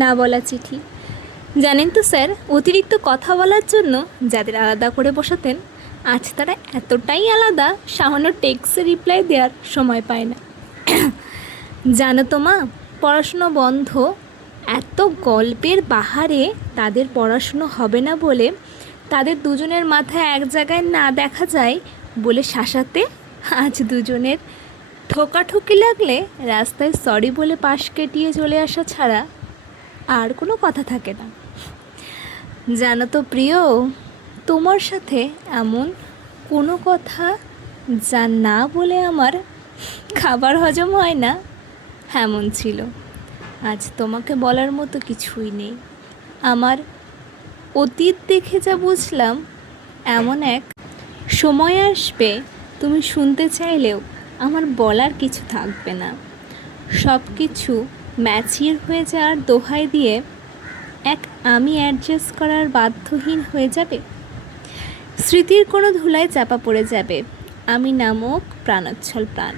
না বলা চিঠি। জানেন তো স্যার, অতিরিক্ত কথা বলার জন্য যাদের আলাদা করে বসাতেন, আজ তারা এতটাই আলাদা, সামান্য টেক্সটে রিপ্লাই দেওয়ার সময় পায় না। জানো তো মা, পড়াশুনো বন্ধ, এত গল্পের বাহারে তাদের পড়াশুনো হবে না বলে তাদের দুজনের মাথায় এক জায়গায় না দেখা যায় বলে শাসাতে আজ দুজনের ঠোকাঠুকি লাগলে রাস্তায় সরি বলে পাশ কেটিয়ে চলে আসা ছাড়া আর কোনো কথা থাকে না। জানো তো প্রিয়, তোমার সাথে এমন কোনো কথা যা না বলে আমার খাবার হজম হয় না, এমন ছিল। আজ তোমাকে বলার মতো কিছুই নেই। আমার অতীত দেখে যা বুঝলাম, এমন এক সময় আসবে তুমি শুনতে চাইলেও আমার বলার কিছু থাকবে না। সব কিছু ম্যাচিওর হয়ে যাওয়ার দোহাই দিয়ে এক আমি অ্যাডজাস্ট করার বাধ্যহীন হয়ে যাবে। স্মৃতির কোনো ধুলায় চাপা পড়ে যাবে আমি নামক প্রাণোচ্ছল প্রাণ।